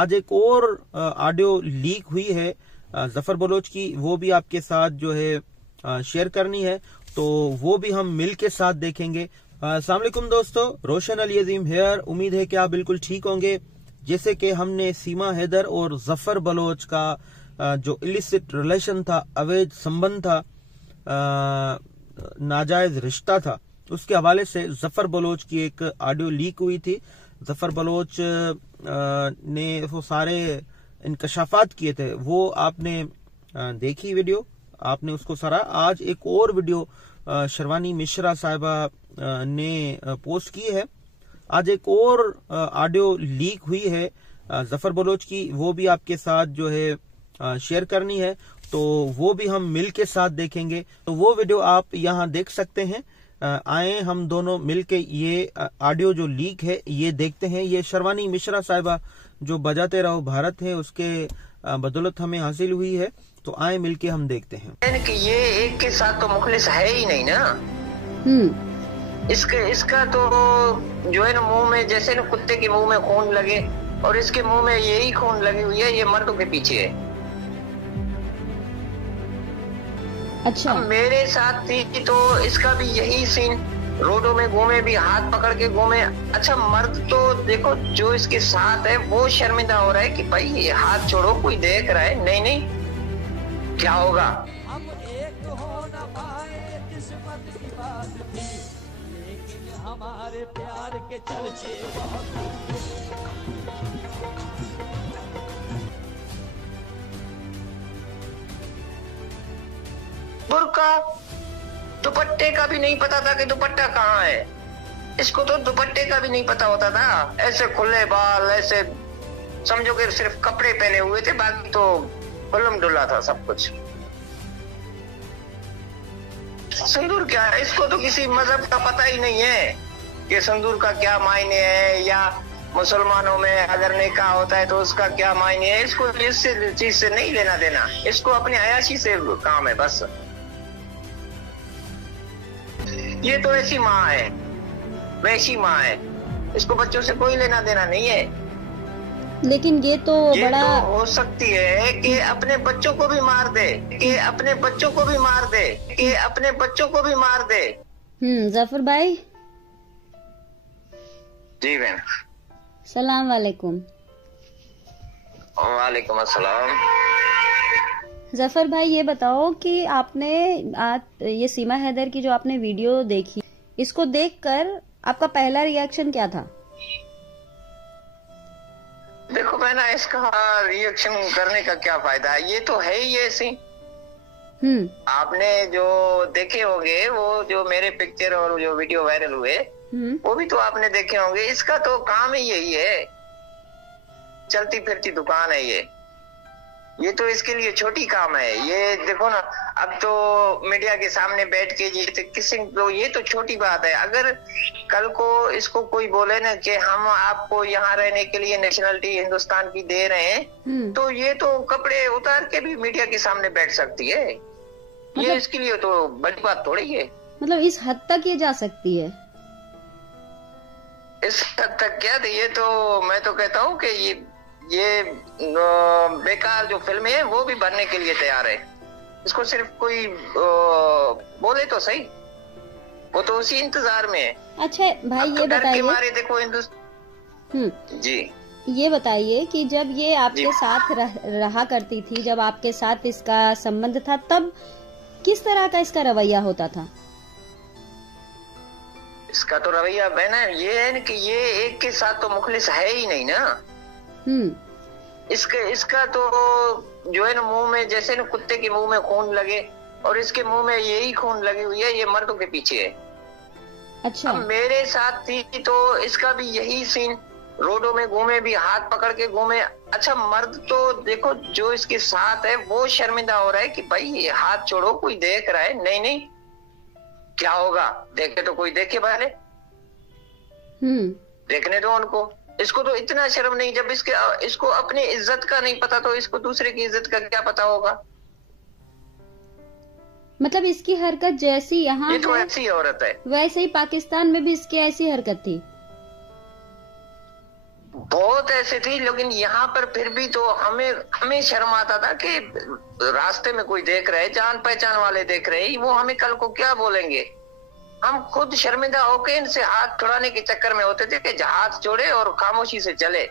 आज एक और ऑडियो लीक हुई है जफर बलोच की, वो भी आपके साथ जो है शेयर करनी है, तो वो भी हम मिल के साथ देखेंगे। अस्सलाम वालेकुम दोस्तों, रोशन अली अजीम हेयर। उम्मीद है कि आप बिल्कुल ठीक होंगे। जैसे कि हमने सीमा हैदर और जफर बलोच का जो इलिसिट रिलेशन था, अवैध संबंध था, नाजायज रिश्ता था, उसके हवाले से जफर बलोच की एक ऑडियो लीक हुई थी। जफर बलोच ने वो सारे इंकशाफात किए थे, वो आपने देखी वीडियो, आपने उसको सरा। आज एक और वीडियो शर्वानी मिश्रा साहिबा ने पोस्ट की है। आज एक और ऑडियो लीक हुई है जफर बलोच की, वो भी आपके साथ जो है शेयर करनी है, तो वो भी हम मिल के साथ देखेंगे। तो वो वीडियो आप यहाँ देख सकते हैं। आए हम दोनों मिलके ये ऑडियो जो लीक है ये देखते हैं। ये शर्वानी मिश्रा साहिबा जो बजाते रहो भारत है, उसके बदौलत हमें हासिल हुई है, तो आए मिलके हम देखते हैं। कि ये एक के साथ तो मुखलिस है ही नहीं ना। इसका तो जो है ना मुंह में, जैसे ना कुत्ते के मुंह में खून लगे, और इसके मुंह में यही खून लगी हुई है, ये मर्दों के पीछे है। अच्छा, मेरे साथ थी तो इसका भी यही सीन, रोडों में घूमे भी, हाथ पकड़ के घूमे। अच्छा, मर्द तो देखो जो इसके साथ है वो शर्मिंदा हो रहा है कि भाई ये हाथ छोड़ो, कोई देख रहा है। नहीं नहीं, क्या होगा। हम एक हो न पाए किस्मत की बात थी, लेकिन हमारे प्यार के चर्चे बहुत। बुर्का दुपट्टे का भी नहीं पता था कि दुपट्टा कहाँ है। इसको तो दुपट्टे का भी नहीं पता होता था। ऐसे खुले बाल, ऐसे समझो कि सिर्फ कपड़े पहने हुए थे, बाकी तो खुल्लम डुल्ला था सब कुछ। संदूर क्या है, इसको तो किसी मजहब का पता ही नहीं है कि संदूर का क्या मायने है, या मुसलमानों में अगर निकाह होता है तो उसका क्या मायने है। इसको इससे चीज से नहीं लेना देना, इसको अपनी अयाशी से काम है बस। ये तो ऐसी माँ है, वैसी माँ है, इसको बच्चों से कोई लेना देना नहीं है। लेकिन ये तो बड़ा तो हो सकती है कि अपने बच्चों को भी मार दे, कि अपने बच्चों को भी मार दे, कि अपने बच्चों को भी मार दे। जफर भाई। जी बहन। सलाम वालेकुम। वालेकुम अस्सलाम। जफर भाई, ये बताओ कि आपने आज ये सीमा हैदर की जो आपने वीडियो देखी, इसको देखकर आपका पहला रिएक्शन क्या था? देखो बहना, इसका रिएक्शन करने का क्या फायदा है, ये तो है ही ऐसी। आपने जो देखे होंगे, वो जो मेरे पिक्चर और जो वीडियो वायरल हुए, वो भी तो आपने देखे होंगे। इसका तो काम ही यही है, चलती फिरती दुकान है ये तो इसके लिए छोटी काम है। ये देखो ना, अब तो मीडिया के सामने बैठ के ये तो छोटी बात है। अगर कल को इसको कोई बोले ना कि हम आपको यहाँ रहने के लिए नेशनलिटी हिंदुस्तान की दे रहे हैं, तो ये तो कपड़े उतार के भी मीडिया के सामने बैठ सकती है। ये इसके लिए तो बड़ी बात थोड़ी है। मतलब इस हद तक ये जा सकती है? इस हद तक क्या, ये तो मैं तो कहता हूँ कि ये बेकार जो फिल्में हैं वो भी बनने के लिए तैयार है। इसको सिर्फ कोई बोले तो सही, वो तो उसी इंतजार में है। अच्छा भाई, ये बताइए, हमारे देखो जी ये बताइए कि जब ये आपके साथ रहा करती थी, जब आपके साथ इसका संबंध था, तब किस तरह का इसका रवैया होता था? इसका तो रवैया बहना ये है कि ये एक के साथ तो मुखलिस है ही नहीं ना। इसका तो जो है ना मुंह में, जैसे ना कुत्ते के मुंह में खून लगे, और इसके मुंह में यही खून लगी हुई है, ये मर्दों के पीछे है। अच्छा, मेरे साथ थी तो इसका भी यही सीन, रोडों में घूमे भी, हाथ पकड़ के घूमे। अच्छा, मर्द तो देखो जो इसके साथ है वो शर्मिंदा हो रहा है कि भाई ये हाथ छोड़ो, कोई देख रहा है। नहीं नहीं, क्या होगा, देखे तो कोई देखे पहले, देखने दो उनको। इसको तो इतना शर्म नहीं, जब इसको अपनी इज्जत का नहीं पता तो इसको दूसरे की इज्जत का क्या पता होगा। मतलब इसकी हरकत जैसी यहाँ तो ऐसी औरत है, वैसे ही पाकिस्तान में भी इसकी ऐसी हरकत थी। बहुत ऐसे थी, लेकिन यहाँ पर फिर भी तो हमें शर्म आता था कि रास्ते में कोई देख रहे, जान पहचान वाले देख रहे, वो हमें कल को क्या बोलेंगे। हम खुद शर्मिंदा होके इनसे हाथ छुड़ाने के चक्कर में होते थे कि हाथ जोड़े और खामोशी से चले।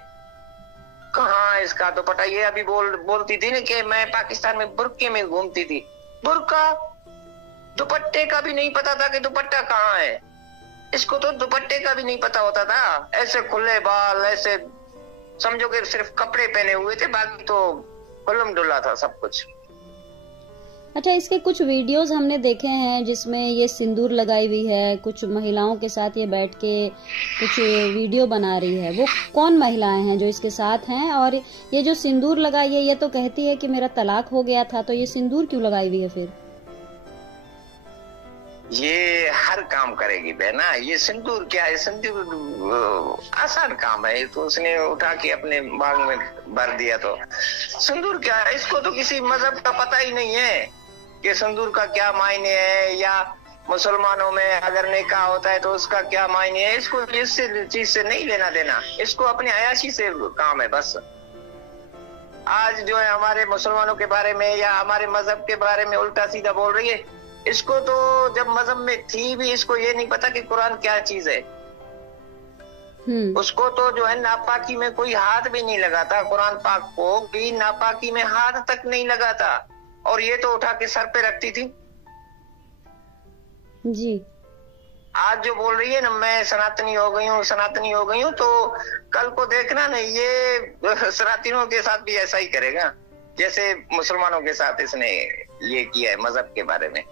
कहाँ इसका दुपट्टा, ये अभी बोलती थी ना कि मैं पाकिस्तान में बुर्के में घूमती थी। बुर्का, दुपट्टे का भी नहीं पता था कि दुपट्टा कहाँ है। इसको तो दुपट्टे का भी नहीं पता होता था। ऐसे खुले बाल, ऐसे समझो कि सिर्फ कपड़े पहने हुए थे, बाकी तो खुल्लम डुल्ला था सब कुछ। अच्छा, इसके कुछ वीडियोस हमने देखे हैं जिसमें ये सिंदूर लगाई हुई है, कुछ महिलाओं के साथ ये बैठ के कुछ वीडियो बना रही है। वो कौन महिलाएं हैं जो इसके साथ हैं? और ये जो सिंदूर लगाई है, ये तो कहती है कि मेरा तलाक हो गया था, तो ये सिंदूर क्यों लगाई हुई है फिर? ये हर काम करेगी बहना, ये सिंदूर क्या है? सिंदूर आसान काम है, तो उसने उठा के अपने बाग में भर दिया। तो सिंदूर क्या है? इसको तो किसी मजहब का पता ही नहीं है कि सिंदूर का क्या मायने है, या मुसलमानों में अगर निकाह होता है तो उसका क्या मायने है। इसको इस चीज से नहीं लेना देना, इसको अपनी अयाशी से काम है बस। आज जो है हमारे मुसलमानों के बारे में या हमारे मजहब के बारे में उल्टा सीधा बोल रही है। इसको तो जब मजहब में थी भी इसको ये नहीं पता कि कुरान क्या चीज है। उसको तो जो है नापाकी में कोई हाथ भी नहीं लगाता, कुरान पाक को भी नापाकी में हाथ तक नहीं लगाता, और ये तो उठा के सर पे रखती थी जी। आज जो बोल रही है ना, मैं सनातनी हो गई हूँ, सनातनी हो गई हूँ, तो कल को देखना ना, ये सनातनियों के साथ भी ऐसा ही करेगा जैसे मुसलमानों के साथ इसने ये किया है मजहब के बारे में।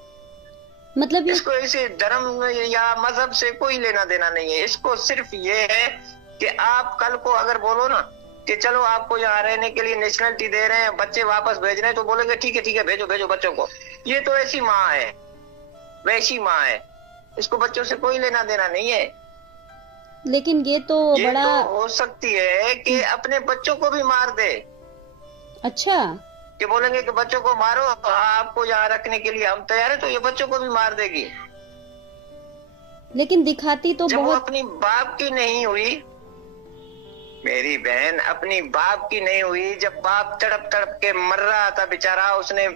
मतलब इसको इसे धर्म या मजहब से कोई लेना देना नहीं है। इसको सिर्फ ये है कि आप कल को अगर बोलो ना कि चलो आपको यहाँ रहने के लिए नेशनलिटी दे रहे हैं, बच्चे वापस भेज रहे हैं, तो बोलेंगे ठीक है भेजो भेजो बच्चों को। ये तो ऐसी माँ है, वैसी माँ है, इसको बच्चों से कोई लेना देना नहीं है। लेकिन ये तो बड़ा तो हो सकती है कि अपने बच्चों को भी मार दे। अच्छा, कि बोलेंगे कि बच्चों को मारो, आपको यहाँ रखने के लिए हम तैयार है, तो ये बच्चों को भी मार देगी। लेकिन दिखाती तो जब बहुत। वो अपनी बाप की नहीं हुई मेरी बहन, अपनी बाप की नहीं हुई, जब बाप तड़प तड़प के मर रहा था बेचारा, उसने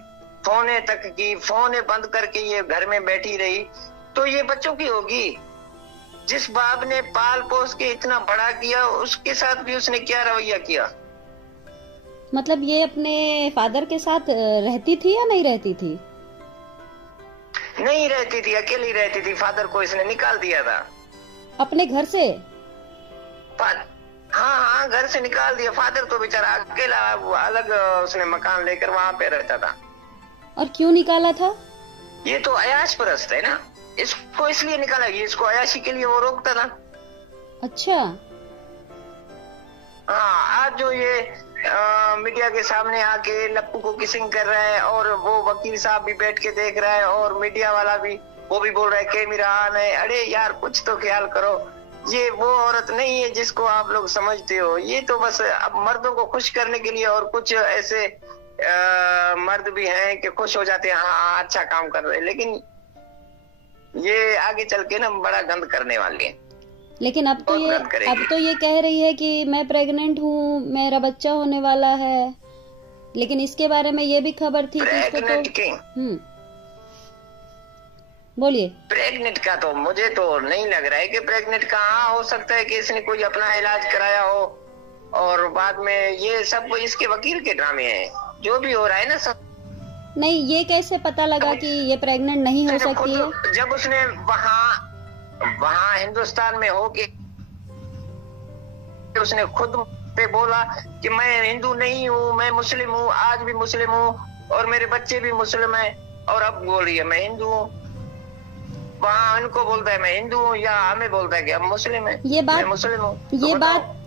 फोने तक की, फोने बंद करके ये घर में बैठी रही, तो ये बच्चों की होगी। जिस बाप ने पाल पोस के इतना बड़ा किया, उसके साथ भी उसने क्या रवैया किया। मतलब ये अपने फादर के साथ रहती थी या नहीं रहती थी? नहीं रहती थी, अकेली रहती थी। फादर को इसने निकाल दिया था अपने घर से। हाँ, घर से निकाल दिया। फादर तो बेचारा अकेला अलग उसने मकान लेकर वहाँ पे रहता था। और क्यों निकाला था? ये तो अयाश परस्त है ना, इसको इसलिए निकाला, ये इसको अयाशी के लिए वो रोकता था। अच्छा। हाँ, आज जो ये मीडिया के सामने आके लप्पू को किसिंग कर रहा है, और वो वकील साहब भी बैठ के देख रहा है, और मीडिया वाला भी, वो भी बोल रहा है कैमरा ऑन है। अरे यार, कुछ तो ख्याल करो। ये वो औरत नहीं है जिसको आप लोग समझते हो। ये तो बस अब मर्दों को खुश करने के लिए, और कुछ ऐसे मर्द भी हैं कि खुश हो जाते हैं, हाँ अच्छा काम कर रहे हैं, लेकिन ये आगे चल के ना बड़ा गंद करने वाली है। लेकिन अब तो ये कह रही है कि मैं प्रेग्नेंट हूँ, मेरा बच्चा होने वाला है। लेकिन इसके बारे में ये भी खबर थी कि इसको तो बोलिए। प्रेग्नेंट का तो मुझे तो नहीं लग रहा है कि प्रेग्नेंट कहाँ हो सकता है कि इसने कोई अपना इलाज कराया हो, और बाद में ये सब इसके वकील के ड्रामे हैं। जो भी हो रहा है ना सब। नहीं, ये कैसे पता लगा कि ये प्रेग्नेंट नहीं हो सकती है? जब उसने वहाँ हिंदुस्तान में हो के उसने खुद पे बोला कि मैं हिंदू नहीं हूँ, मैं मुस्लिम हूँ, आज भी मुस्लिम हूँ, और मेरे बच्चे भी मुस्लिम हैं, और अब बोल रही है मैं हिंदू हूँ। वहाँ उनको बोलता है मैं हिंदू हूँ, या हमें बोलता है कि हम मुस्लिम हैं। ये बात, मैं मुस्लिम हूँ।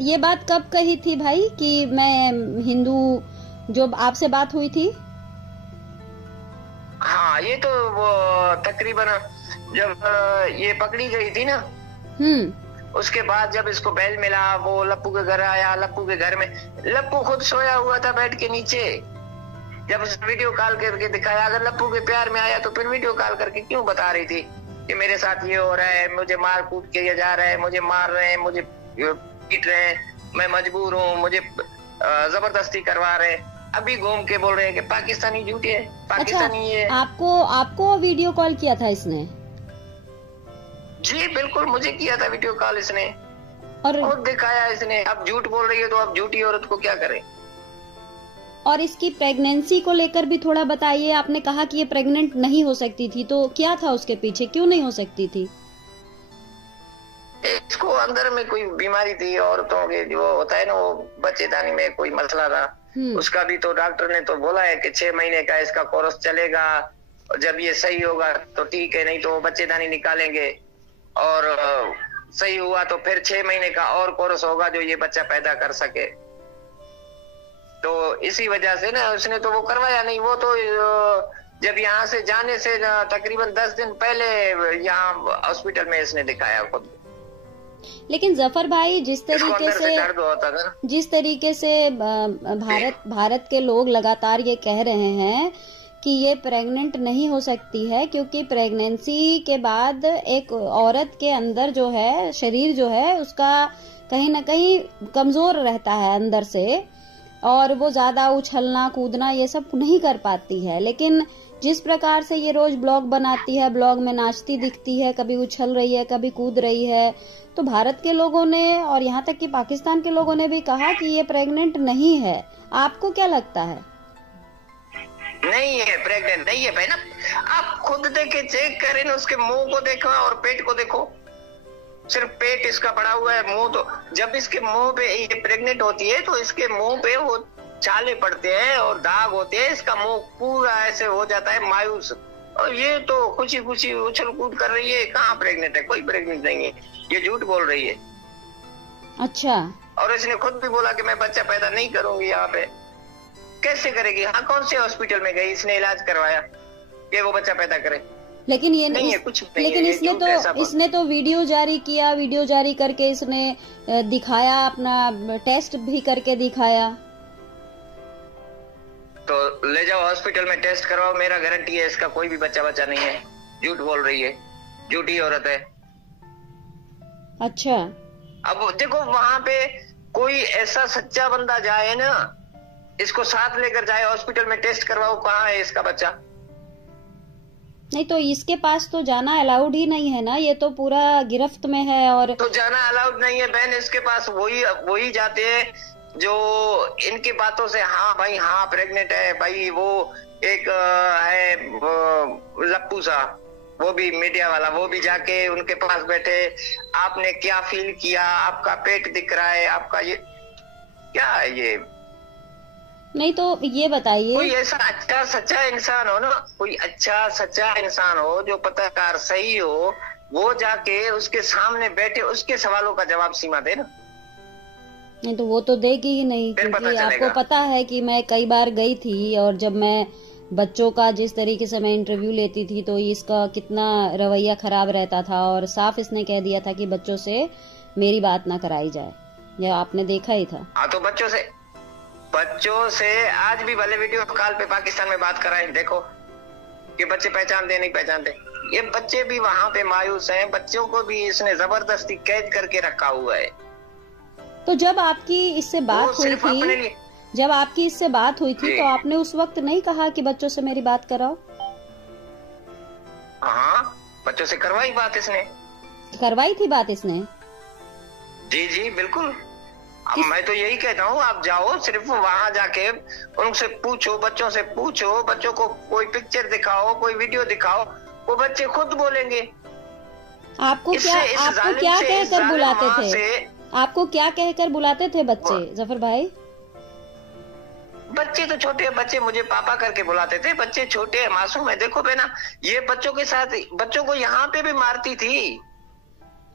ये बात कब कही थी भाई कि मैं हिंदू? जो आपसे बात हुई थी? हाँ, ये तो वो तकरीबन जब ये पकड़ी गई थी ना, उसके बाद जब इसको बेल मिला, वो लप्पू के घर आया। लप्पू के घर में लप्पू खुद सोया हुआ था बैठ के नीचे। जब उस वीडियो कॉल करके दिखाया, अगर लप्पू के प्यार में आया तो फिर वीडियो कॉल करके क्यों बता रही थी कि मेरे साथ ये हो रहा है, मुझे मार कूट के ये जा रहा है, मुझे मार रहे हैं, मुझे पीट रहे हैं, मैं मजबूर हूँ, मुझे जबरदस्ती करवा रहे। अभी घूम के बोल रहे हैं कि पाकिस्तानी झूठे है, पाकिस्तानी है। आपको वीडियो कॉल किया था इसने? जी बिल्कुल, मुझे किया था वीडियो कॉल इसने, और दिखाया इसने। अब झूठ बोल रही है तो अब झूठी औरत को क्या करे। और इसकी प्रेगनेंसी को लेकर भी थोड़ा बताइए। आपने कहा कि ये प्रेग्नेंट नहीं हो सकती थी, तो क्या था उसके पीछे, क्यों नहीं हो सकती थी? इसको अंदर में कोई बीमारी थी, औरतों के जो होता है ना, वो बच्चेदानी में कोई मसला था। उसका भी तो डॉक्टर ने तो बोला है कि 6 महीने का इसका कोर्स चलेगा, और जब ये सही होगा तो ठीक है, नहीं तो बच्चेदानी निकालेंगे। और सही हुआ तो फिर 6 महीने का और कोर्स होगा जो ये बच्चा पैदा कर सके। तो इसी वजह से ना उसने तो वो करवाया नहीं। वो तो जब यहाँ से जाने से तकरीबन 10 दिन पहले यहाँ हॉस्पिटल में इसने दिखाया खुद। लेकिन जफर भाई, जिस तरीके से भारत के लोग लगातार ये कह रहे हैं कि ये प्रेग्नेंट नहीं हो सकती है, क्योंकि प्रेगनेंसी के बाद एक औरत के अंदर जो है, शरीर जो है उसका कहीं ना कहीं कमजोर रहता है अंदर से, और वो ज्यादा उछलना कूदना ये सब नहीं कर पाती है। लेकिन जिस प्रकार से ये रोज ब्लॉग बनाती है, ब्लॉग में नाचती दिखती है, कभी उछल रही है, कभी कूद रही है, तो भारत के लोगों ने और यहाँ तक कि पाकिस्तान के लोगों ने भी कहा कि ये प्रेग्नेंट नहीं है। आपको क्या लगता है? नहीं है, प्रेग्नेंट नहीं है भाई ना। आप खुद देखे, चेक करें ना, उसके मुंह को देखो और पेट को देखो। सिर्फ पेट इसका बड़ा हुआ है, मुंह तो जब इसके मुंह पे ये प्रेग्नेंट होती है तो इसके मुंह पे वो छाले पड़ते हैं और दाग होते हैं। इसका मुंह पूरा ऐसे हो जाता है मायूस, और ये तो खुशी खुशी उछल कूद कर रही है। कहाँ प्रेग्नेंट है? कोई प्रेग्नेंट नहीं है, ये झूठ बोल रही है। अच्छा। और इसने खुद भी बोला कि मैं बच्चा पैदा नहीं करूंगी। यहाँ पे कैसे करेगी? हाँ, कौन से हॉस्पिटल में गई, इसने इलाज करवाया कि वो बच्चा पैदा करे? लेकिन ये नहीं है, कुछ नहीं लेकिन है, इसने तो वीडियो जारी किया, वीडियो जारी करके इसने दिखाया, अपना टेस्ट भी करके दिखाया। तो ले जाओ हॉस्पिटल में टेस्ट करवाओ, मेरा गारंटी है इसका कोई भी बच्चा नहीं है। झूठ बोल रही है, झूठी औरत है। अच्छा। अब देखो, वहां पे कोई ऐसा सच्चा बंदा जाए ना, इसको साथ लेकर जाए हॉस्पिटल में, टेस्ट करवाओ कहाँ है इसका बच्चा। नहीं तो इसके पास तो जाना अलाउड ही नहीं है ना, ये तो पूरा गिरफ्त में है। और तो जाना अलाउड नहीं है बहन, इसके पास वही जाते हैं जो इनकी बातों से हाँ भाई हाँ प्रेग्नेंट है भाई। वो एक है लप्पू सा, वो भी मीडिया वाला, वो भी जाके उनके पास बैठे, आपने क्या फील किया, आपका पेट दिख रहा है, आपका ये क्या है ये। नहीं तो ये बताइए, कोई ऐसा अच्छा सच्चा इंसान हो ना, कोई अच्छा सच्चा इंसान हो जो पत्रकार सही हो, वो जाके उसके सामने बैठे उसके सवालों का जवाब सीमा दे ना। नहीं तो वो तो देगी ही नहीं, क्योंकि आपको पता है कि मैं कई बार गई थी, और जब मैं बच्चों का जिस तरीके से मैं इंटरव्यू लेती थी तो इसका कितना रवैया खराब रहता था, और साफ इसने कह दिया था कि बच्चों से मेरी बात ना कराई जाए। ये आपने देखा ही था। हाँ, तो बच्चों से आज भी भले वीडियो कॉल पे पाकिस्तान में बात कराएं, देखो कि बच्चे पहचानते नहीं पहचानते। ये बच्चे भी वहाँ पे मायूस हैं, बच्चों को भी इसने जबरदस्ती कैद करके रखा हुआ है। तो जब आपकी इससे बात हुई थी, तो आपने उस वक्त नहीं कहा कि बच्चों से मेरी बात कराओ? हाँ, बच्चों से करवाई बात इसने। करवाई थी बात इसने? जी जी बिल्कुल। अब मैं तो यही कहता हूँ, आप जाओ, सिर्फ वहाँ जाके उनसे पूछो, बच्चों से पूछो, बच्चों को कोई पिक्चर दिखाओ, कोई वीडियो दिखाओ, वो बच्चे खुद बोलेंगे। आपको क्या कहकर बुलाते थे? आपको क्या कहकर बुलाते थे बच्चे, जफर भाई? बच्चे तो छोटे बच्चे मुझे पापा करके बुलाते थे। बच्चे छोटे हैं, मासूम है। देखो बेना, ये बच्चों के साथ, बच्चों को यहाँ पे भी मारती थी।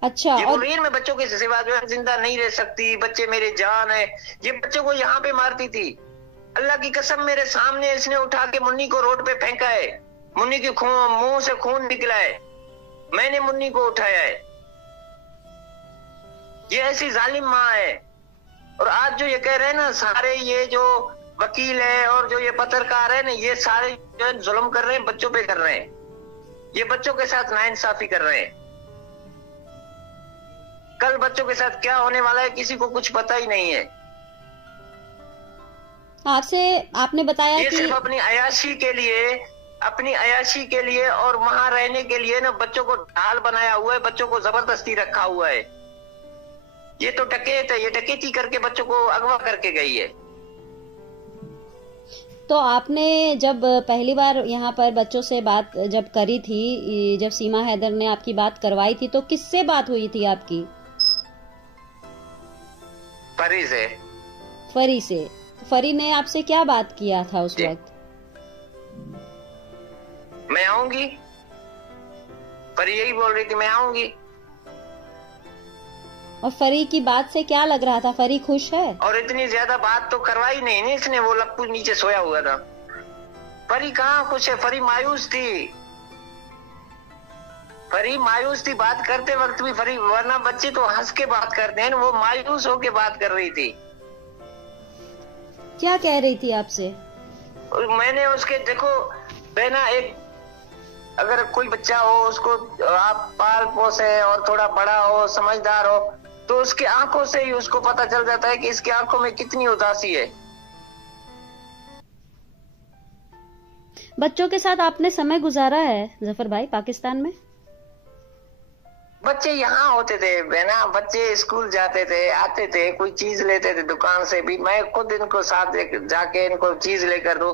अच्छा। ये बोल रही है मैं बच्चों के सिवा जो है जिंदा नहीं रह सकती, बच्चे मेरे जान है। ये बच्चों को यहाँ पे मारती थी। अल्लाह की कसम, मेरे सामने इसने उठा के मुन्नी को रोड पे फेंका है। मुन्नी के मुंह से खून निकला है, मैंने मुन्नी को उठाया है। ये ऐसी जालिम माँ है। और आज जो ये कह रहे हैं ना, सारे ये जो वकील है और जो ये पत्रकार है ना, ये सारे जो जुल्म कर रहे हैं, बच्चों पे कर रहे हैं। ये बच्चों के साथ नाइंसाफी कर रहे हैं। कल बच्चों के साथ क्या होने वाला है किसी को कुछ पता ही नहीं है। आपने बताया ये कि सिर्फ अपनी अयाशी के लिए और वहां रहने के लिए ना बच्चों को ढाल बनाया हुआ है, बच्चों को जबरदस्ती रखा हुआ है। ये तो डकैत है, ये डकैती करके बच्चों को अगवा करके गई है। तो आपने जब पहली बार यहाँ पर बच्चों से बात जब करी थी, जब सीमा हैदर ने आपकी बात करवाई थी, तो किससे बात हुई थी आपकी? फरी से। फरी से। फरी ने आपसे क्या बात किया था उस वक्त? मैं आऊंगी, फरी यही बोल रही थी मैं आऊंगी। और फरी की बात से क्या लग रहा था? फरी खुश है? और इतनी ज्यादा बात तो करवाई नहीं इसने, वो लप्पू नीचे सोया हुआ था। फरी कहाँ खुश है, फरी मायूस थी। फरी मायूस थी बात करते वक्त भी फरी, वरना बच्चे तो हंस के बात करते हैं, वो मायूस होके बात कर रही थी। क्या कह रही थी आपसे? मैंने उसके देखो बहना, एक अगर कोई बच्चा हो उसको आप पाल पोसे और थोड़ा बड़ा हो समझदार हो तो उसकी आंखों से ही उसको पता चल जाता है कि इसकी आंखों में कितनी उदासी है। बच्चों के साथ आपने समय गुजारा है जफर भाई पाकिस्तान में? बच्चे यहाँ होते थे बहना, बच्चे स्कूल जाते थे, आते थे, कोई चीज लेते थे दुकान से भी, मैं खुद इनको साथ जाके इनको चीज लेकर दूं।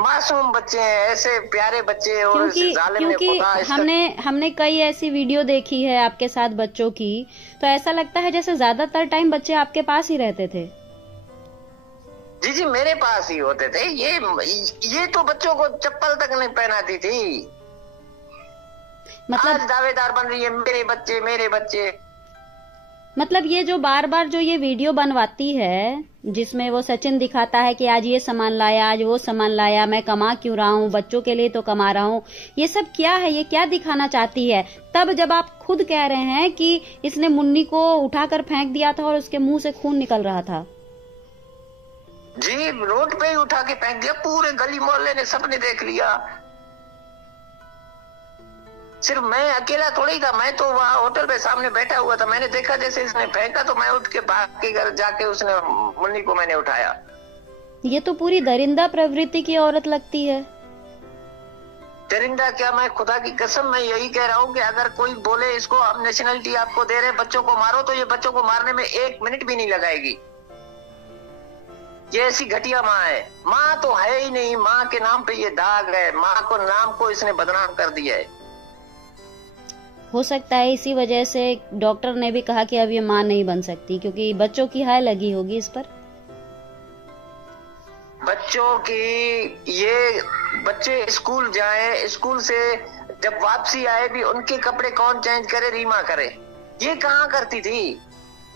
मासूम बच्चे हैं, ऐसे प्यारे बच्चे। और क्योंकि हमने कई ऐसी वीडियो देखी है आपके साथ बच्चों की, तो ऐसा लगता है जैसे ज्यादातर टाइम बच्चे आपके पास ही रहते थे। जी जी, मेरे पास ही होते थे। ये तो बच्चों को चप्पल तक नहीं पहनाती थी। मतलब आज दावेदार बन रही है मेरे बच्चे। मतलब ये जो बार बार जो ये वीडियो बनवाती है जिसमें वो सचिन दिखाता है कि आज ये सामान लाया, आज वो सामान लाया, मैं कमा क्यों रहा हूँ, बच्चों के लिए तो कमा रहा हूँ, ये सब क्या है? ये क्या दिखाना चाहती है? तब जब आप खुद कह रहे हैं कि इसने मुन्नी को उठाकर फेंक दिया था और उसके मुंह से खून निकल रहा था। जी, रोड पे ही उठा के फेंक दिया, पूरे गली मोहल्ले ने सबने देख लिया। सिर्फ मैं अकेला थोड़ी था, मैं तो वहाँ होटल पे सामने बैठा हुआ था। मैंने देखा जैसे इसने फेंका तो मैं उठ के भाग के घर जाके उसने मुन्नी को मैंने उठाया। ये तो पूरी दरिंदा प्रवृत्ति की औरत लगती है। दरिंदा क्या, मैं खुदा की कसम मैं यही कह रहा हूँ कि अगर कोई बोले इसको हम नेशनलिटी आपको दे रहे हैं, बच्चों को मारो, तो ये बच्चों को मारने में 1 मिनट भी नहीं लगाएगी। ये ऐसी घटिया माँ है। माँ तो है ही नहीं, माँ के नाम पे ये दाग है, माँ को नाम को इसने बदनाम कर दिया है। हो सकता है इसी वजह से डॉक्टर ने भी कहा कि अब ये मां नहीं बन सकती, क्योंकि बच्चों की हाय लगी होगी इस पर। बच्चों की, ये बच्चे स्कूल जाए, स्कूल से जब वापसी आए भी उनके कपड़े कौन चेंज करे? रीमा करे। ये कहाँ करती थी?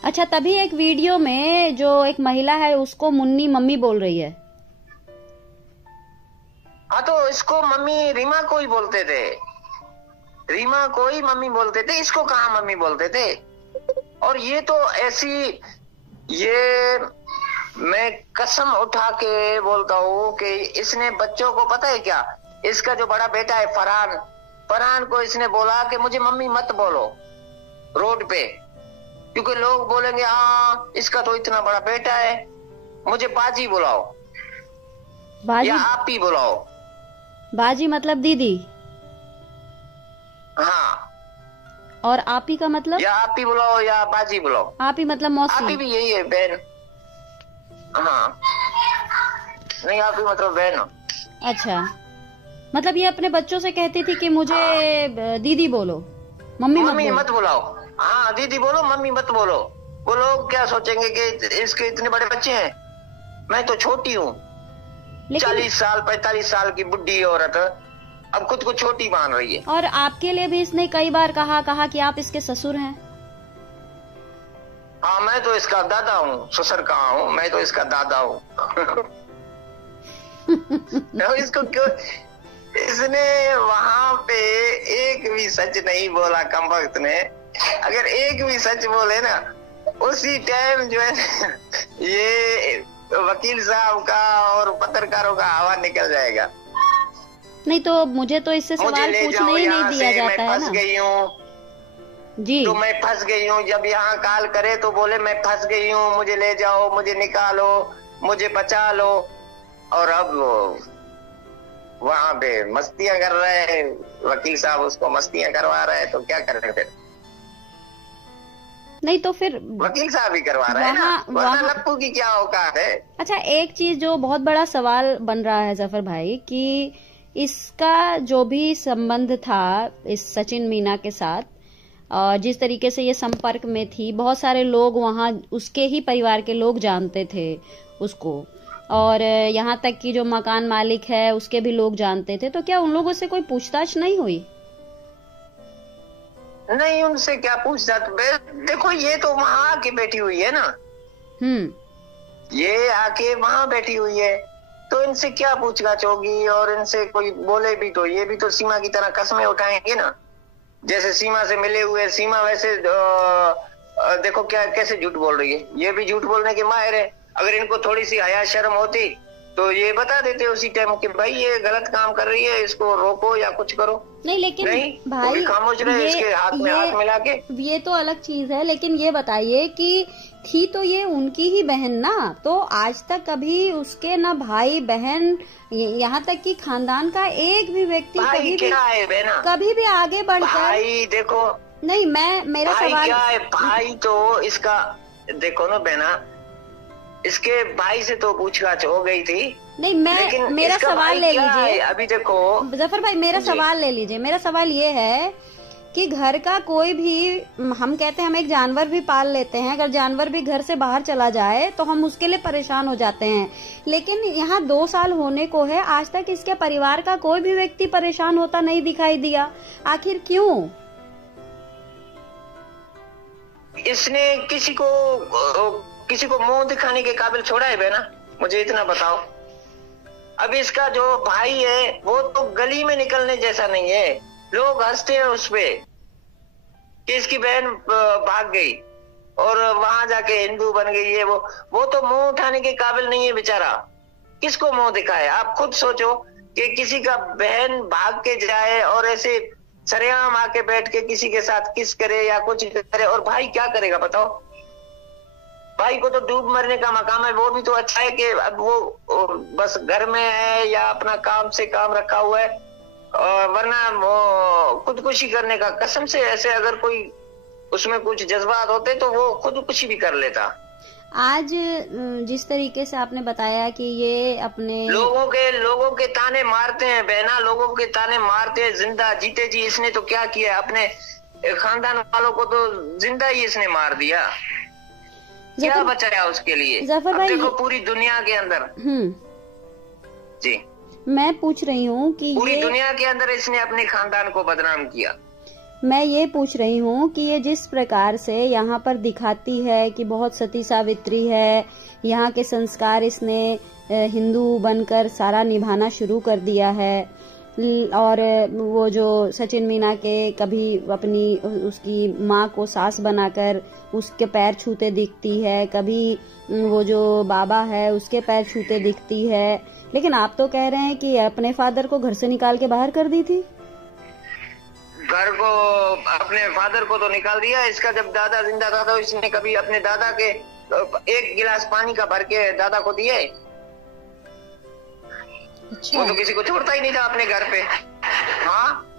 अच्छा, तभी एक वीडियो में जो एक महिला है उसको मुन्नी मम्मी बोल रही है। हाँ, तो इसको मम्मी रीमा को ही बोलते थे, रीमा को ही मम्मी बोलते थे, इसको कहाँ मम्मी बोलते थे। और ये तो ऐसी, ये मैं कसम उठा के बोलता हूँ कि इसने बच्चों को, पता है क्या, इसका जो बड़ा बेटा है फरहान को इसने बोला कि मुझे मम्मी मत बोलो रोड पे, क्योंकि लोग बोलेंगे हाँ इसका तो इतना बड़ा बेटा है, मुझे बाजी बुलाओ, बाजी या आप ही बुलाओ। बाजी मतलब दीदी? हाँ। और आप ही का मतलब? या आप ही बुलाओ या बाजी बुलाओ। आप ही मतलब मौसी? आप ही भी यही है, बहन। हाँ, नहीं आप ही मतलब बहन। अच्छा, मतलब ये अपने बच्चों से कहती थी कि मुझे दीदी बोलो, मम्मी मत बुलाओ। हाँ, दीदी बोलो, मम्मी मत बोलो। वो लोग क्या सोचेंगे कि इसके इतने बड़े बच्चे हैं, मैं तो छोटी हूँ। 40 साल 45 साल की बुढ़ी औरत अब खुद को छोटी मान रही है। और आपके लिए भी इसने कई बार कहा कि आप इसके ससुर हैं। हाँ, मैं तो इसका दादा हूँ, ससुर कहाँ हूँ, मैं तो इसका दादा हूँ। इसको क्यों, इसने वहां पे एक भी सच नहीं बोला कम वक्त ने। अगर एक भी सच बोले ना, उसी टाइम जो है ये वकील साहब का और पत्रकारों का हवा निकल जाएगा। नहीं तो मुझे तो इससे सवाल पूछने ही नहीं दिया जाता है ना। फंस गई हूँ, जी। तो मैं फंस गई हूँ। जब यहाँ कॉल करे तो बोले मैं फंस गई हूँ, मुझे ले जाओ, मुझे निकालो, मुझे बचा लो। और अब वहां पे मस्तियां कर रहे हैं, वकील साहब उसको मस्तियां करवा रहे हैं, तो क्या करें फिर? नहीं तो फिर वकील साहब ही करवा रहे हैं ना, वरना लप्पू की क्या औकात है। अच्छा, एक चीज जो बहुत बड़ा सवाल बन रहा है जफर भाई, कि इसका जो भी संबंध था इस सचिन मीना के साथ, और जिस तरीके से ये संपर्क में थी, बहुत सारे लोग वहां, उसके ही परिवार के लोग जानते थे उसको, और यहाँ तक कि जो मकान मालिक है उसके भी लोग जानते थे। तो क्या उन लोगों से कोई पूछताछ नहीं हुई? नहीं, उनसे क्या पूछताछ? देखो ये तो वहां आके बैठी हुई है ना, ये आके वहां बैठी हुई है, तो इनसे क्या पूछताछ होगी? और इनसे कोई बोले भी तो ये भी तो सीमा की तरह कस्में उठाएंगे ना, जैसे सीमा से मिले हुए। सीमा वैसे देखो क्या कैसे झूठ बोल रही है, ये भी झूठ बोलने के माहिर है। अगर इनको थोड़ी सी हया शर्म होती तो ये बता देते उसी टाइम कि भाई ये गलत काम कर रही है, इसको रोको या कुछ करो। नहीं, लेकिन नहीं, भाई खामोश रहे, इसके हाथ में हाथ मिला के। ये तो अलग चीज है, लेकिन ये बताइए कि थी तो ये उनकी ही बहन ना, तो आज तक कभी उसके ना भाई बहन, यहाँ तक कि खानदान का एक भी व्यक्ति कभी भी आगे बढ़कर, भाई देखो, नहीं मेरा सवाल क्या है, भाई तो इसका देखो ना बहना, इसके भाई से तो पूछताछ हो गई थी। नहीं, मेरा सवाल ले लीजिए। अभी देखो जफर भाई, मेरा सवाल ले लीजिए। मेरा सवाल ये है कि घर का कोई भी, हम कहते हैं हम एक जानवर भी पाल लेते हैं, अगर जानवर भी घर से बाहर चला जाए तो हम उसके लिए परेशान हो जाते हैं, लेकिन यहाँ 2 साल होने को है, आज तक इसके परिवार का कोई भी व्यक्ति परेशान होता नहीं दिखाई दिया। आखिर क्यों? इसने किसी को मुंह दिखाने के काबिल छोड़ा है बहना? मुझे इतना बताओ। अब इसका जो भाई है वो तो गली में निकलने जैसा नहीं है, लोग हंसते हैं उस पे कि इसकी बहन भाग गई और वहां जाके हिंदू बन गई है। वो तो मुंह उठाने के काबिल नहीं है बेचारा, किसको मुंह दिखाए? आप खुद सोचो कि किसी का बहन भाग के जाए और ऐसे सरेआम आके बैठ के किसी के साथ किस करे या कुछ करे, और भाई क्या करेगा बताओ? भाई को तो डूब मरने का मकाम है। वो भी तो अच्छा है कि अब वो बस घर में है या अपना काम से काम रखा हुआ है, वरना वो खुदकुशी करने का, कसम से ऐसे अगर कोई उसमें कुछ जज्बात होते तो वो खुदकुशी भी कर लेता। आज जिस तरीके से आपने बताया कि ये अपने लोगों के ताने मारते हैं बहना, लोगों के ताने मारते हैं जिंदा जीते जी। इसने तो क्या किया, अपने खानदान वालों को तो जिंदा ही इसने मार दिया। क्या बचाया उसके लिए? जफर भाई, देखो पूरी दुनिया के अंदर जी, मैं पूछ रही हूँ कि पूरी दुनिया के अंदर इसने अपने खानदान को बदनाम किया। मैं ये पूछ रही हूँ कि ये जिस प्रकार से यहाँ पर दिखाती है कि बहुत सती सावित्री है, यहाँ के संस्कार इसने हिंदू बनकर सारा निभाना शुरू कर दिया है, और वो जो सचिन मीना के कभी अपनी उसकी माँ को सास बनाकर उसके पैर छूते दिखती है, कभी वो जो बाबा है उसके पैर छूते दिखती है, लेकिन आप तो कह रहे हैं कि अपने फादर को घर से निकाल के बाहर कर दी थी। घर को, अपने फादर को तो निकाल दिया। इसका जब दादा जिंदा था तो इसने कभी अपने दादा के 1 गिलास पानी का भर के दादा को दिए? अच्छा। वो तो किसी को छोड़ता ही नहीं था अपने घर पे। हाँ,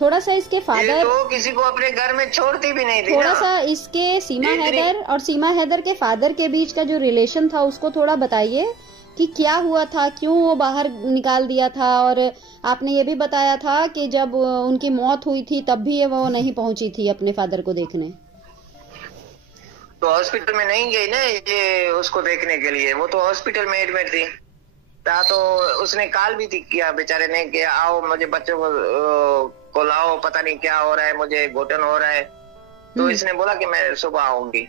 थोड़ा सा इसके फादर तो किसी को अपने घर में छोड़ती भी नहीं थी। थोड़ा सा इसके सीमा हैदर और सीमा हैदर के फादर के बीच का जो रिलेशन था उसको थोड़ा बताइए कि क्या हुआ था, क्यों वो बाहर निकाल दिया था। और आपने ये भी बताया था कि जब उनकी मौत हुई थी तब भी वो नहीं पहुंची थी अपने फादर को देखने। तो हॉस्पिटल में नहीं गई ना ये उसको देखने के लिए, वो तो हॉस्पिटल में एडमिट थी। तो उसने कॉल भी किया बेचारे ने कि आओ मुझे बच्चों को लाओ, पता नहीं क्या हो रहा है, मुझे घुटन हो रहा है। तो इसने बोला कि मैं सुबह आऊंगी।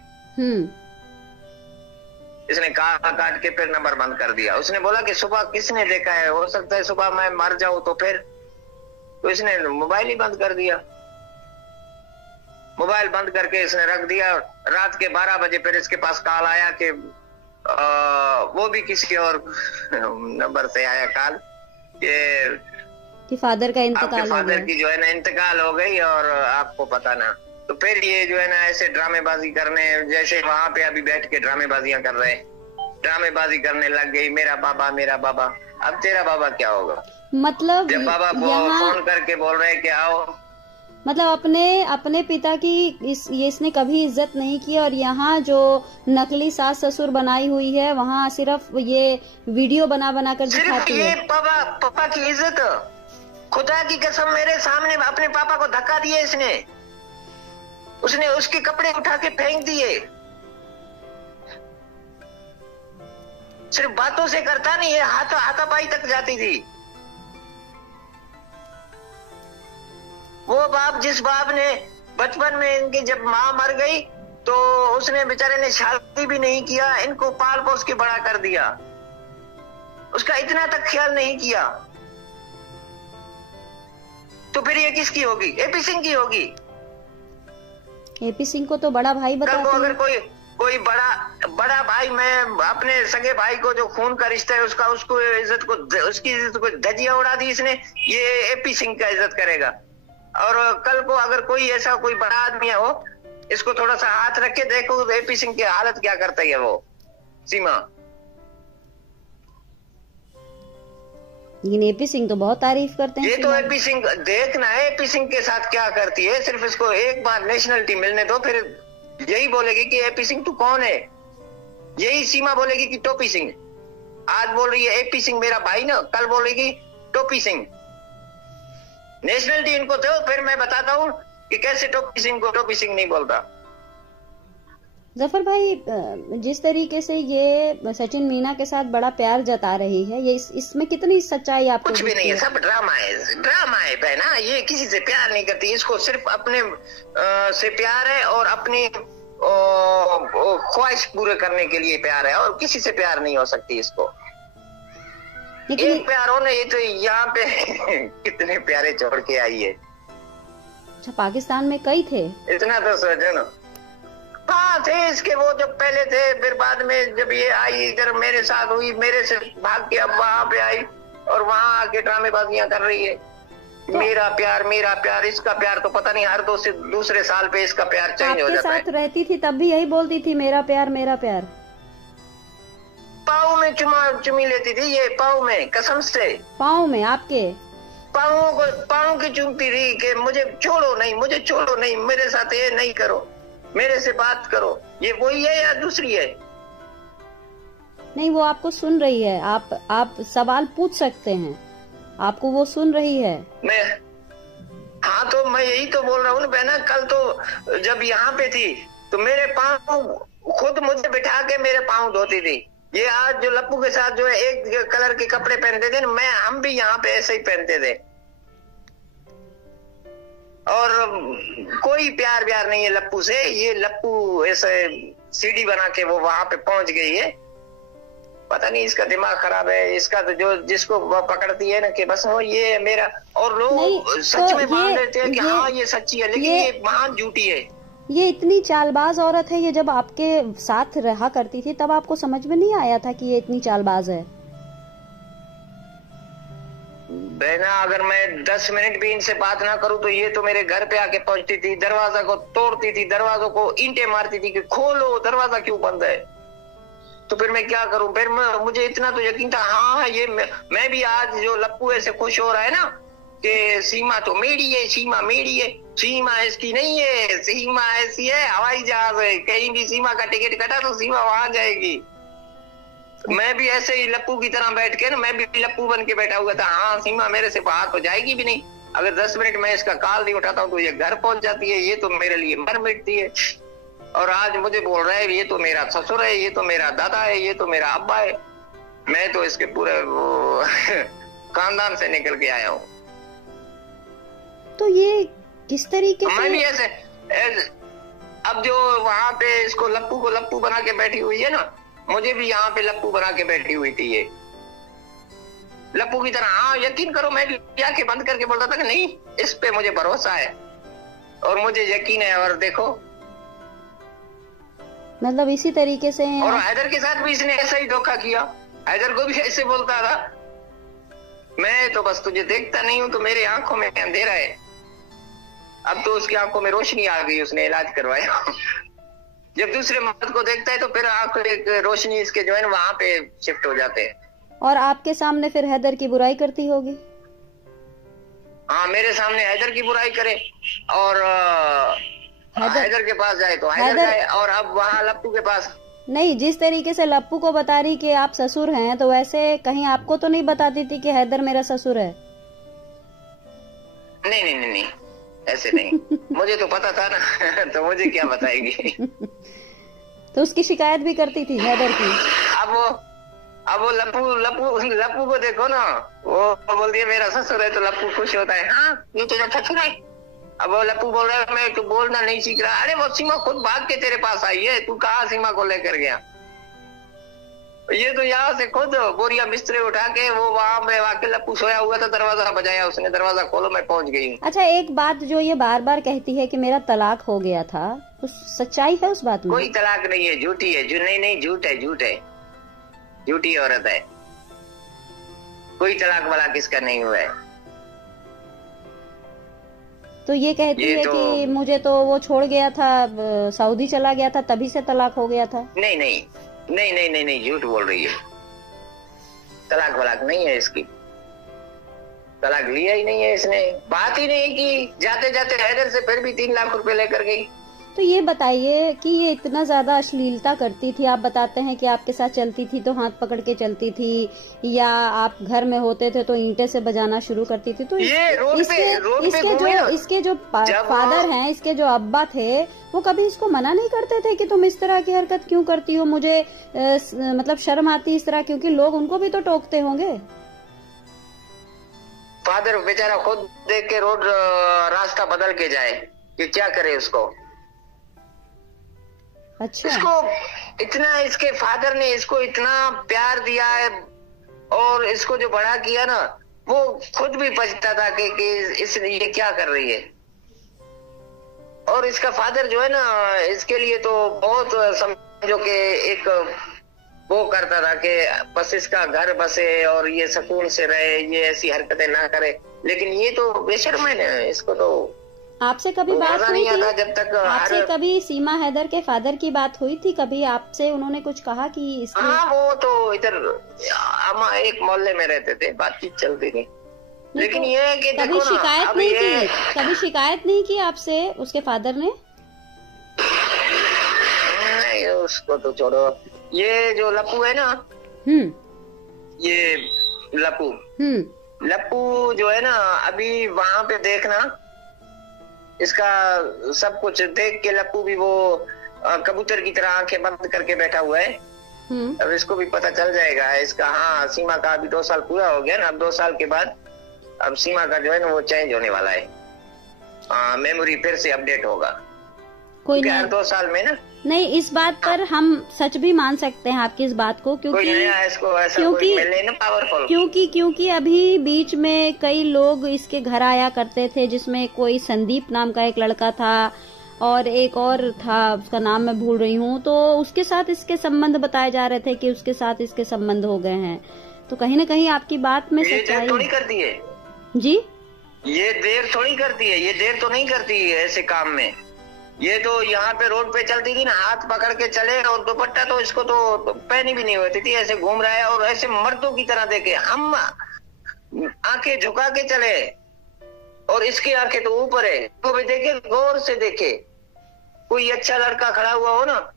इसने काट के फिर नंबर बंद कर दिया। उसने बोला कि सुबह किसने देखा है, हो सकता है सुबह मैं मर जाऊं तो फिर। तो इसने मोबाइल ही बंद कर दिया। मोबाइल बंद करके इसने रख दिया। रात के 12 बजे फिर इसके पास कॉल आया कि वो भी किसी और नंबर से आया कॉल कि कि फादर का आपके इंतकाल हो फादर गया। की जो है ना इंतकाल हो गई और आपको पता ना। तो फिर ये जो है ना ऐसे ड्रामेबाजी करने, जैसे वहां पे अभी बैठ के ड्रामेबाजियां कर रहे हैं, ड्रामेबाजी करने लग गई, मेरा बाबा मेरा बाबा। अब तेरा बाबा क्या होगा? मतलब जब बाबा को फोन करके बोल रहे हैं कि आओ, मतलब अपने पिता की इसने कभी इज्जत नहीं की, और यहाँ जो नकली सास ससुर बनाई हुई है वहाँ सिर्फ ये वीडियो बना बना कर दिखाती है। ये पापा की इज्जत, खुदा की कसम मेरे सामने अपने पापा को धक्का दिए इसने, उसने उसके कपड़े उठा के फेंक दिए। सिर्फ बातों से करता नहीं, ये हाथापाई तक जाती थी। वो बाप, जिस बाप ने बचपन में इनकी जब माँ मर गई तो उसने बेचारे ने शादी भी नहीं किया, इनको पाल पोस के बड़ा कर दिया, उसका इतना तक ख्याल नहीं किया। तो फिर ये किसकी होगी? एपी सिंह की होगी। एपी सिंह को तो बड़ा भाई बताते हैं। अगर कोई बड़ा भाई, मैं अपने सगे भाई को जो खून का रिश्ता है उसकी इज्जत को धजिया उड़ा दी इसने, ये एपी सिंह का इज्जत करेगा। और कल को अगर कोई ऐसा कोई बड़ा आदमी हो, इसको थोड़ा सा हाथ रख के देखो एपी सिंह की हालत क्या करता है वो सीमा। लेकिन एपी सिंह तो बहुत तारीफ करते हैं। ये तो एपी सिंह देखना है एपी सिंह के साथ क्या करती है। सिर्फ इसको एक बार नेशनलिटी मिलने दो, फिर यही बोलेगी कि एपी सिंह तू कौन है। यही सीमा बोलेगी कि टोपी सिंह। आज बोल रही है एपी सिंह मेरा भाई ना, कल बोलेगी टोपी सिंह। नेशनलिटी इनको दो, फिर मैं बताता हूँ कि कैसे टोपी सिंह को टोपी सिंह नहीं बोलता। जफर भाई, जिस तरीके से ये सचिन मीना के साथ बड़ा प्यार जता रही है, ये इसमें कितनी सच्चाई आपको? कुछ भी नहीं है, सब ड्रामा है बहना। ये किसी से प्यार नहीं करती, इसको सिर्फ अपने से प्यार है और अपनी ख्वाहिश पूरे करने के लिए प्यार है, और किसी से प्यार नहीं हो सकती इसको। एक प्यार होने, ये तो यहाँ पे कितने प्यारे छोड़ के आई है। अच्छा, पाकिस्तान में कई थे, इतना तो सोचो ना। हाँ थे इसके, वो जब पहले थे, फिर बाद में जब ये आई इधर मेरे साथ हुई, मेरे से भाग के अब वहां पे आई और वहां आके ड्रामेबाजियां कर रही है। तो मेरा प्यार, इसका प्यार तो पता नहीं हर दूसरे साल पे इसका प्यार चेंज हो जाता है। आपके साथ रहती थी तब भी यही बोलती थी मेरा प्यार मेरा प्यार। पाँव में चुमी लेती थी ये, पाँव में, कसम से। पाँव में आपके? पाँव की चूमती थी कि मुझे छोड़ो नहीं, मेरे साथ ये नहीं करो, मेरे से बात करो। ये वही है या दूसरी है? नहीं, वो आपको सुन रही है, आप सवाल पूछ सकते हैं, आपको वो सुन रही है। हाँ तो मैं यही तो बोल रहा हूँ बहना। कल तो जब यहाँ पे थी तो मेरे पाँव खुद मुझे बिठा के मेरे पाँव धोती थी। ये आज जो लप्पू के साथ जो है एक कलर के कपड़े पहनते थे, हम भी यहाँ पे ऐसे ही पहनते थे, और कोई प्यार नहीं है लप्पू से। ये लप्पू ऐसे सीढ़ी बना के वो वहां पे पहुंच गई है। पता नहीं इसका दिमाग खराब है, इसका तो जो जिसको पकड़ती है ना कि बस वो ये मेरा, और लोग सच में मान लेते हैं कि हाँ ये सच्ची है, लेकिन ये महान झूठी है। ये इतनी चालबाज औरत है। ये जब आपके साथ रहा करती थी तब आपको समझ में नहीं आया था कि ये इतनी चालबाज है? बहना, अगर मैं 10 मिनट भी इनसे बात ना करूं तो ये तो मेरे घर पे आके पहुंचती थी, दरवाजा को तोड़ती थी, दरवाजों को ईंटें मारती थी कि खोलो, दरवाजा क्यों बंद है। तो फिर मैं क्या करूं? फिर मुझे इतना तो यकीन था, हाँ ये मैं भी आज जो लप्पू ऐसे खुश हो रहा है ना कि सीमा तो मेरी है, सीमा इसकी नहीं है, सीमा ऐसी है, हवाई जहाज है, कहीं भी सीमा का टिकट कटा तो सीमा वहां जाएगी। मैं भी ऐसे ही लप्पू की तरह बैठ के ना, मैं भी लप्पू बन के बैठा हुआ था। हाँ सीमा मेरे से बाहर तो जाएगी भी नहीं, अगर 10 मिनट में इसका कॉल नहीं उठाता हूँ तो ये घर पहुंच जाती है, ये तो मेरे लिए मर मिटती है। और आज मुझे बोल रहा है ये तो मेरा ससुर है, ये तो मेरा दादा है, ये तो मेरा अब्बा है। मैं तो इसके पूरे खानदान से निकल के आया हूँ। तो ये किस तरीके से? मैं भी ऐसे अब जो वहां पे इसको लप्पू बना के बैठी हुई है ना, मुझे भी यहाँ पे लप्पू बना के बैठी हुई थी ये, लप्पू की तरह। हाँ यकीन करो, मैं भी आंखें बंद करके बोलता था कि नहीं, इस पे मुझे भरोसा है और मुझे यकीन है। और देखो, मतलब इसी तरीके से। और हैदर के साथ भी इसने ऐसा ही धोखा किया। हैदर को भी ऐसे बोलता था मैं तो बस तुझे देखता नहीं हूँ तो मेरे आंखों में अंधेरा है। अब तो उसकी आंखों में रोशनी आ गई, उसने इलाज करवाया। जब दूसरे मर्द को देखता है तो फिर आंखों एक रोशनी इसके जो है ना वहां पे शिफ्ट हो जाते हैं। और आपके सामने फिर हैदर की बुराई करती होगी? हाँ, मेरे सामने हैदर की बुराई करे और हैदर के पास जाए तो हैदर जाए, और अब वहाँ लप्पू के पास नहीं। जिस तरीके से लप्पू को बता रही कि आप ससुर हैं, तो वैसे कहीं आपको तो नहीं बताती थी कि हैदर मेरा ससुर है? नहीं नहीं नहीं, नहीं ऐसे नहीं। मुझे तो पता था ना। तो मुझे क्या बताएगी। तो उसकी शिकायत भी करती थी हैदर की? अब वो लप्पू को देखो ना, वो बोलती है मेरा ससुर है, तो लप्पू खुश होता है, हाँ ये तेरा ससुर है। अब वो लप्पू बोल रहा है मैं तो बोलना नहीं सीख रहा। अरे वो सीमा खुद भाग के तेरे पास आई है, तू कहाँ सीमा को लेकर गया? ये तो यहाँ से खुद बोरिया बिस्तरे उठा के वो वहाँ पे वाकई लप्पू सोया हुआ था, दरवाजा बजाया उसने, दरवाजा खोलो मैं पहुंच गई। अच्छा, एक बात जो ये बार बार कहती है कि मेरा तलाक हो गया था, उस सच्चाई है उस बात में? कोई तलाक नहीं है, झूठी है। नहीं झूठ है, झूठी औरत है। कोई तलाक वाला किसका नहीं हुआ है। तो ये कहती है कि मुझे तो वो छोड़ गया था, सऊदी चला गया था, तभी से तलाक हो गया था। नहीं, झूठ बोल रही है। तलाक वलाक नहीं है इसकी, तलाक लिया ही नहीं है इसने, बात ही नहीं की। जाते जाते हैदर से फिर भी 3 लाख रुपए लेकर गई। तो ये बताइए कि ये इतना ज्यादा अश्लीलता करती थी, आप बताते हैं कि आपके साथ चलती थी तो हाथ पकड़ के चलती थी, या आप घर में होते थे तो ईंटे से बजाना शुरू करती थी। तो इसके जो फादर हैं, इसके जो अब्बा थे, वो कभी इसको मना नहीं करते थे कि तुम इस तरह की हरकत क्यों करती हो, मुझे मतलब शर्म आती इस तरह, क्योंकि लोग उनको भी तो टोकते होंगे। फादर बेचारा खुद देख के रोड रास्ता बदल के जाए कि क्या करे उसको। अच्छा, इसके फादर ने इसको इतना प्यार दिया है और इसको जो बड़ा किया ना, वो खुद भी पछता था कि ये क्या कर रही है। और इसका फादर जो है ना, इसके लिए तो बहुत समझो कि एक वो करता था कि बस इसका घर बसे और ये सुकून से रहे, ये ऐसी हरकतें ना करे। लेकिन ये तो बेशर्म है ना, इसको तो। आपसे कभी बात हुई थी? जब तक आपसे कभी सीमा हैदर के फादर की बात हुई थी कभी आपसे? उन्होंने कुछ कहा कि इसकी? हाँ, वो तो इधर हम एक मोहल्ले में रहते थे, बातचीत चलती थी। लेकिन ये है कि कभी शिकायत नहीं की? कभी शिकायत नहीं की आपसे उसके फादर ने? नहीं, उसको तो छोड़ो। ये जो लप्पू है ना, ये लप्पू जो है ना, अभी वहाँ पे देखना, इसका सब कुछ देख के लप्पू भी वो कबूतर की तरह आंखें बंद करके बैठा हुआ है। अब इसको भी पता चल जाएगा इसका। हाँ, सीमा का अभी 2 साल पूरा हो गया ना, अब 2 साल के बाद अब सीमा का जो है ना वो चेंज होने वाला है। मेमोरी फिर से अपडेट होगा कोई नहीं। 2 साल में ना। नहीं, इस बात पर हम सच भी मान सकते हैं आपकी इस बात को, क्योंकि अभी बीच में कई लोग इसके घर आया करते थे, जिसमें कोई संदीप नाम का एक लड़का था और एक और था, उसका नाम मैं भूल रही हूँ। तो उसके साथ इसके संबंध बताए जा रहे थे कि उसके साथ इसके संबंध हो गए हैं। तो कहीं न कहीं आपकी बात में सच्चाई थोड़ी करती है जी। ये देर थोड़ी करती है, ये देर तो नहीं करती है ऐसे काम में। ये तो यहाँ पे रोड पे चलती थी ना, हाथ पकड़ के चले, और दुपट्टा तो इसको तो पहनी भी नहीं होती थी, ऐसे घूम रहा है और ऐसे मर्दों की तरह देखे। हम आंखें झुका के चले और इसकी आंखें तो ऊपर है, तो भी देखे, गौर से देखे। कोई अच्छा लड़का खड़ा हुआ हो ना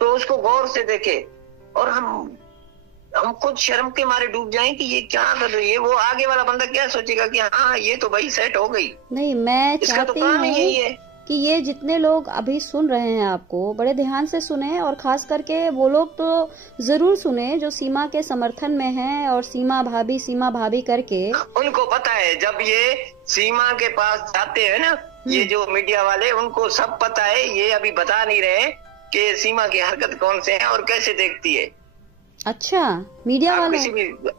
तो उसको गौर से देखे, और हम खुद शर्म के मारे डूब जाएं कि ये क्या कर रही है। वो आगे वाला बंदा क्या सोचेगा कि हाँ ये तो भाई सेट हो गई। नहीं, मैं चाहती हूँ कि ये जितने लोग अभी सुन रहे हैं आपको, बड़े ध्यान से सुने, और खास करके वो लोग तो जरूर सुने जो सीमा के समर्थन में हैं और सीमा भाभी करके। उनको पता है, जब ये सीमा के पास जाते हैं ना, ये जो मीडिया वाले, उनको सब पता है। ये अभी बता नहीं रहे कि सीमा की हरकत कौन से है और कैसे देखती है। अच्छा, मीडिया वाले?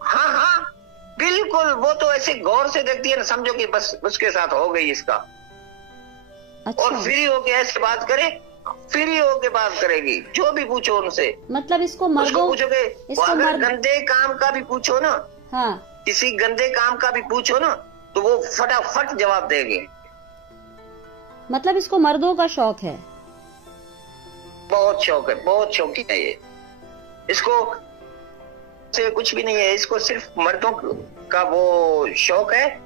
हाँ, बिल्कुल। वो तो ऐसे गौर से देखती है ना, समझो कि बस उसके साथ हो गई इसका। अच्छा। और फ्री होके ऐसे बात करे, फ्री होके बात करेगी, जो भी पूछो उनसे। मतलब इसको मर्दों, पूछोगे, गंदे काम का भी पूछो ना, हाँ, किसी गंदे काम का भी पूछो ना तो वो फटाफट जवाब देंगे। मतलब इसको मर्दों का शौक है, बहुत शौक है, बहुत शौकीन है ये। इसको से कुछ भी नहीं है, इसको सिर्फ मर्दों का वो शौक है।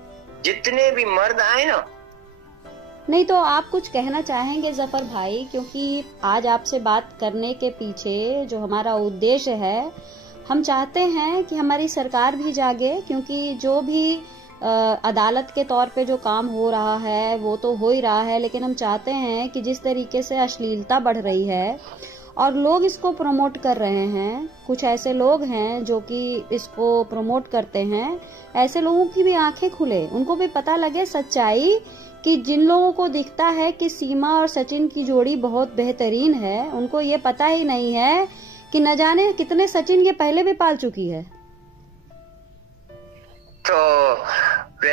जितने भी मर्द आए ना। नहीं तो आप कुछ कहना चाहेंगे जफर भाई, क्योंकि आज आपसे बात करने के पीछे जो हमारा उद्देश्य है, हम चाहते हैं कि हमारी सरकार भी जागे, क्योंकि जो भी अदालत के तौर पे जो काम हो रहा है वो तो हो ही रहा है, लेकिन हम चाहते हैं कि जिस तरीके से अश्लीलता बढ़ रही है और लोग इसको प्रमोट कर रहे हैं, कुछ ऐसे लोग हैं जो कि इसको प्रमोट करते हैं, ऐसे लोगों की भी आंखें खुले, उनको भी पता लगे सच्चाई कि जिन लोगों को दिखता है कि सीमा और सचिन की जोड़ी बहुत बेहतरीन है, उनको ये पता ही नहीं है कि न जाने कितने सचिन ये पहले भी पाल चुकी है। तो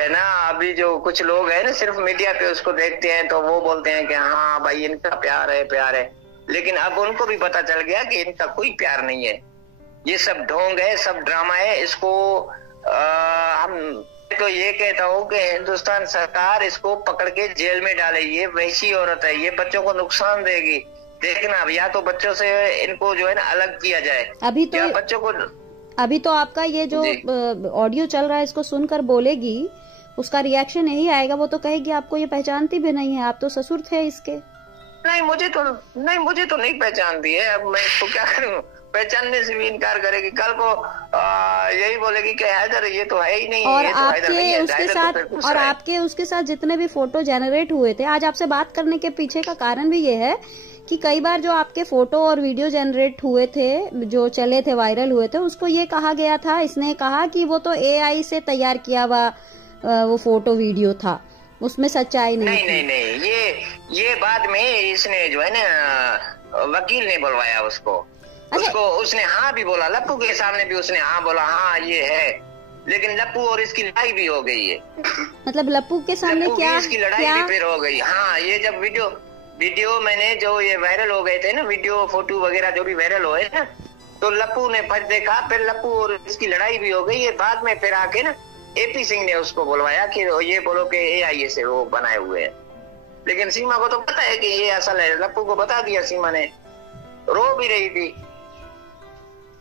ना अभी जो कुछ लोग हैं ना सिर्फ मीडिया पे उसको देखते हैं तो वो बोलते हैं कि हाँ भाई इनका प्यार है, प्यार है, लेकिन अब उनको भी पता चल गया कि इनका कोई प्यार नहीं है, ये सब ढोंग है, सब ड्रामा है। इसको हम तो ये कहता हूँ कि हिंदुस्तान सरकार इसको पकड़ के जेल में डाले। ये वैसी औरत है, ये बच्चों को नुकसान देगी। देखना अब या तो बच्चों से इनको जो है ना अलग किया जाए, अभी तो आपका ये जो ऑडियो चल रहा है इसको सुनकर बोलेगी, उसका रिएक्शन यही आएगा, वो तो कहेगी आपको ये पहचानती भी नहीं है, आप तो ससुर थे इसके। नहीं मुझे तो नहीं पहचानती है। अब मैं इसको क्या करूं, पहचानने से भी इनकार करेगी। कल को यही बोलेगी कि हैदर ये तो है ही नहीं। और ये आपके उसके साथ जितने भी फोटो जनरेट हुए थे, आज आपसे बात करने के पीछे का कारण भी ये है कि कई बार जो आपके फोटो और वीडियो जनरेट हुए थे, जो चले थे, वायरल हुए थे, उसको ये कहा गया था, इसने कहा कि वो तो AI से तैयार किया हुआ वो फोटो वीडियो था, उसमें सच्चाई नहीं। नहीं ये बाद में इसने जो है ना वकील ने बुलवाया उसको। उसने हाँ भी बोला, लप्पू के सामने भी उसने हाँ बोला, हाँ ये है, लेकिन लप्पू और इसकी लड़ाई भी हो गई है। मतलब लप्पू के सामने क्या इसकी लड़ाई भी फिर हो गई। हाँ ये जब वीडियो मैंने जो ये वायरल हो गए थे ना, वीडियो फोटो वगैरह जो भी वायरल हुए ना, तो लप्पू ने फिर देखा, फिर लप्पू और इसकी लड़ाई भी हो गई है। बाद में फिर आके ना AP सिंह ने उसको बुलवाया कि ये बोलो कि AI से वो बनाए हुए हैं, लेकिन सीमा को तो पता है कि ये असल है। लप्पू को बता दिया, सीमा ने रो भी रही थी।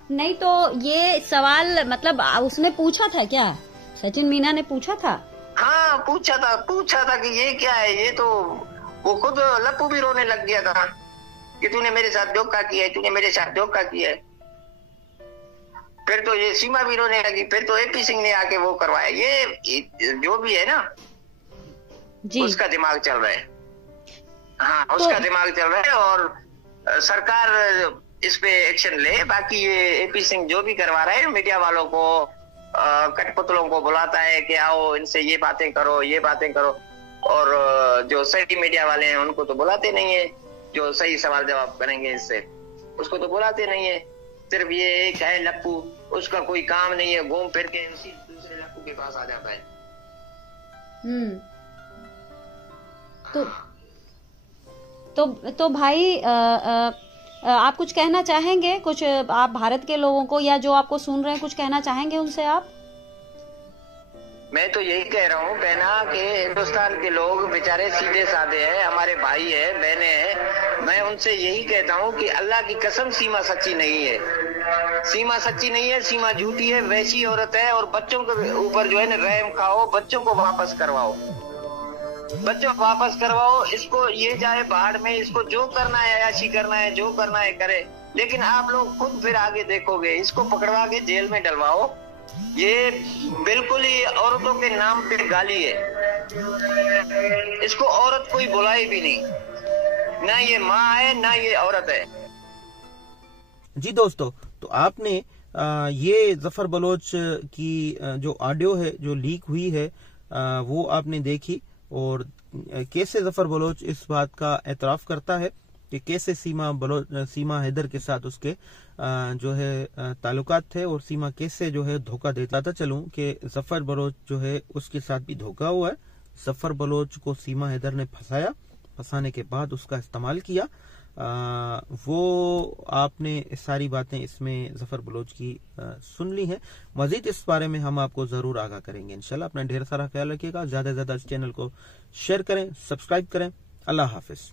नहीं तो ये सवाल मतलब उसने पूछा था क्या, सचिन मीना ने पूछा था? हाँ पूछा था कि ये क्या है, ये तो वो खुद लप्पू भी रोने लग गया था कि तूने मेरे साथ धोखा किया है, तूने मेरे साथ धोखा किया है। फिर तो ये सीमा भी रोने लगी, फिर तो AP सिंह ने आके वो करवाया। ये जो भी है ना जी, उसका दिमाग चल रहा है। हाँ उसका दिमाग चल रहा है और सरकार इस पे एक्शन ले। बाकी ये AP सिंह जो भी करवा रहा है, मीडिया वालों को कठपुतलों को बुलाता है कि आओ इनसे ये बातें करो, ये बातें करो, और जो सही मीडिया वाले हैं उनको तो बुलाते नहीं है, जो सही सवाल जवाब करेंगे इससे उसको तो बुलाते नहीं है। सिर्फ ये एक है लप्पू, उसका कोई काम नहीं है, घूम फिर के उसी दूसरे लप्पू के पास आ जाता है। तो भाई आप कुछ कहना चाहेंगे, कुछ आप भारत के लोगों को या जो आपको सुन रहे हैं कुछ कहना चाहेंगे उनसे आप? मैं तो यही कह रहा हूँ बहना कि हिंदुस्तान के लोग बेचारे सीधे साधे हैं, हमारे भाई है, बहने हैं। मैं उनसे यही कहता हूँ कि अल्लाह की कसम सीमा सच्ची नहीं है, सीमा सच्ची नहीं है, सीमा झूठी है, वैसी औरत है। और बच्चों के ऊपर जो है ना रहम खाओ, बच्चों को वापस करवाओ, बच्चों को वापस करवाओ। इसको ये जाए बाहर में, इसको जो करना है अयाशी करना है, जो करना है करे, लेकिन आप लोग खुद फिर आगे देखोगे। इसको पकड़वा के जेल में डलवाओ। ये बिल्कुल ही औरतों के नाम पे गाली है। इसको औरत कोई बुलाई भी नहीं, ना ये माँ है ना ये औरत है। जी दोस्तों, तो आपने ये जफर बलोच की जो ऑडियो है जो लीक हुई है वो आपने देखी, और कैसे जफर बलोच इस बात का एतराफ करता है कि कैसे सीमा हैदर के साथ उसके जो है ताल्लुकात थे, और सीमा कैसे जो है धोखा देता था। चलूं कि जफर बलोच जो है उसके साथ भी धोखा हुआ है। जफर बलोच को सीमा हैदर ने फंसाने के बाद उसका इस्तेमाल किया, वो आपने सारी बातें इसमें जफर बलोच की सुन ली हैं। मजीद इस बारे में हम आपको जरूर आगाह करेंगे इंशाल्लाह। अपना ढेर सारा ख्याल रखिएगा, ज्यादा से ज्यादा इस चैनल को शेयर करें, सब्सक्राइब करें। अल्लाह हाफिज।